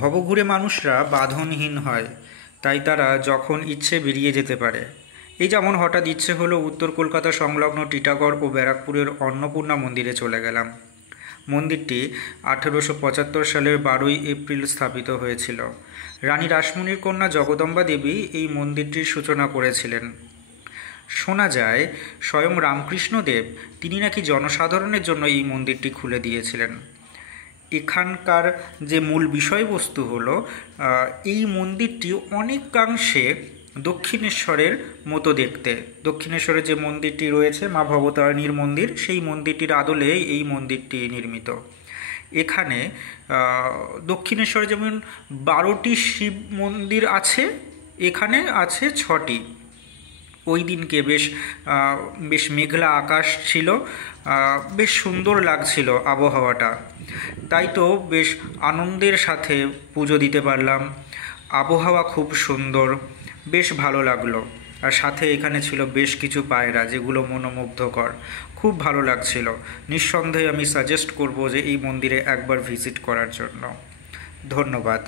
ভবঘুরে মানুষরা বাঁধনহীন হয়, তাই তারা যখন ইচ্ছে বেরিয়ে যেতে পারে। এই যেমন হঠাৎ ইচ্ছে হলো উত্তর কলকাতা সংলগ্ন টিটাগড় ও ব্যারাকপুরের অন্নপূর্ণা মন্দিরে চলে গেলাম। মন্দিরটি 1875 সালের 12ই এপ্রিল স্থাপিত হয়েছিল। রানী রাসমণির কন্যা জগদম্বা দেবী এই মন্দিরটির সূচনা করেছিলেন। শোনা যায় স্বয়ং রামকৃষ্ণদেব তিনি নাকি জনসাধারণের জন্য এই মন্দিরটি খুলে দিয়েছিলেন। এখানকার যে মূল বিষয়বস্তু হলো, এই মন্দিরটি অনেকাংশে দক্ষিণেশ্বরের মতো দেখতে। দক্ষিণেশ্বরে যে মন্দিরটি রয়েছে মা ভবতারিণীর মন্দির, সেই মন্দিরটির আদলে এই মন্দিরটি নির্মিত। এখানে দক্ষিণেশ্বরে যেমন 12টি শিব মন্দির আছে, এখানে আছে 6টি। ওই দিনকে বেশ মেঘলা আকাশ ছিল, বেশ সুন্দর লাগছিল আবহাওয়াটা। তাই তো বেশ আনন্দের সাথে পুজো দিতে পারলাম। আবহাওয়া খুব সুন্দর, বেশ ভালো লাগলো। আর সাথে এখানে ছিল বেশ কিছু পায়রা, যেগুলো মনোমুগ্ধকর, খুব ভালো লাগছিল। নিঃসন্দেহে আমি সাজেস্ট করব যে এই মন্দিরে একবার ভিজিট করার জন্য। ধন্যবাদ।